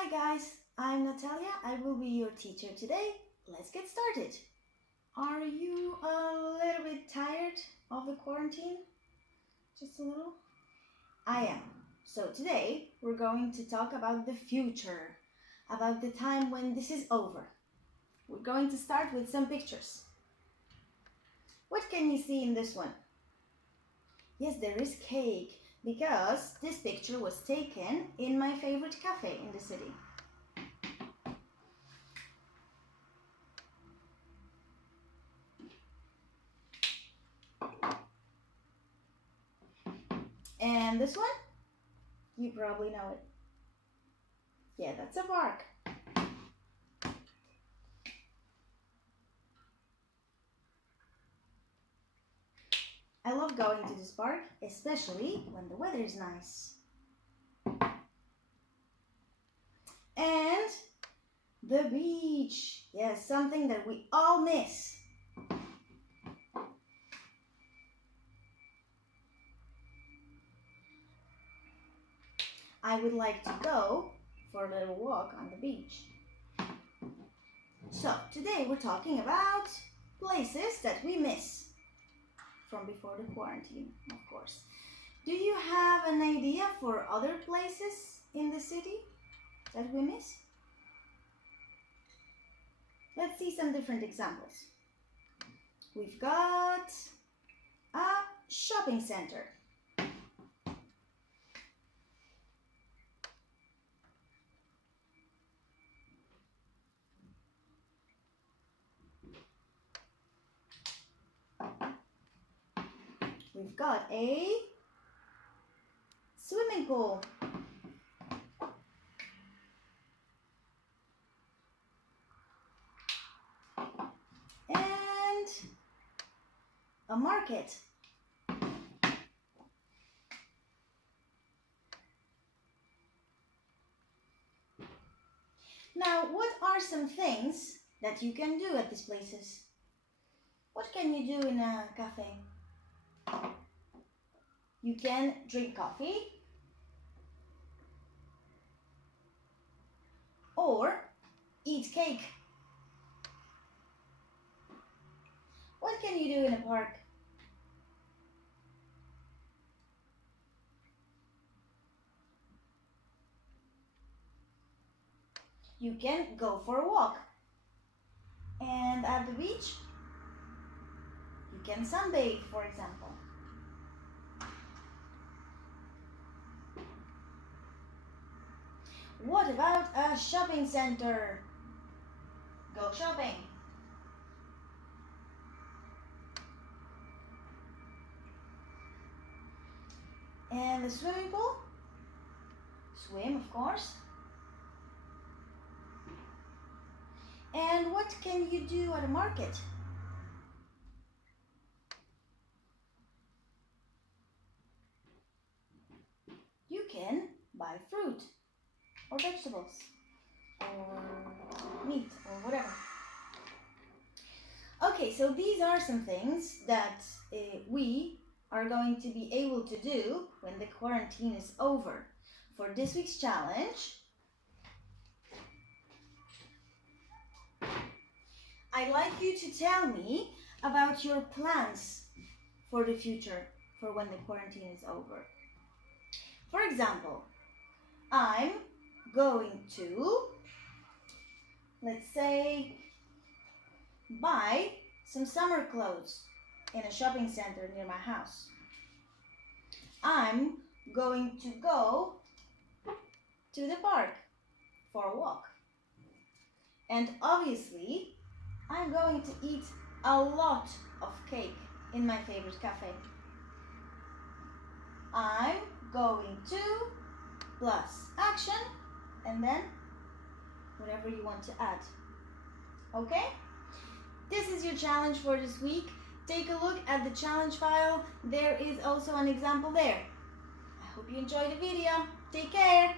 Hi guys, I'm Natalia. I will be your teacher today. Let's get started. Are you a little bit tired of the quarantine? Just a little? I am. So today we're going to talk about the future, about the time when this is over. We're going to start with some pictures. What can you see in this one? Yes, there is cake, because this picture was taken in my favorite cafe in the city. And this one? You probably know it. Yeah, that's a park. I love going to this park, especially when the weather is nice. And the beach. Yes, something that we all miss. I would like to go for a little walk on the beach. So, today we're talking about places that we miss from before the quarantine, of course. Do you have an idea for other places in the city that we miss? Let's see some different examples. We've got a shopping center. We've got a swimming pool. And a market. Now, what are some things that you can do at these places? What can you do in a cafe? You can drink coffee or eat cake. What can you do in a park? You can go for a walk. And at the beach, you can sunbathe, for example. What about a shopping center? Go shopping. And the swimming pool? Swim, of course. And what can you do at a market? You can buy fruit or vegetables or meat or whatever. Okay, so these are some things that we are going to be able to do when the quarantine is over. For this week's challenge, I'd like you to tell me about your plans for the future, for when the quarantine is over. For example, I'm going to, let's say, buy some summer clothes in a shopping center near my house. I'm going to go to the park for a walk. And obviously, I'm going to eat a lot of cake in my favorite cafe. I'm going to plus action and then whatever you want to add. Okay? This is your challenge for this week. Take a look at the challenge file. There is also an example there. I hope you enjoyed the video. Take care.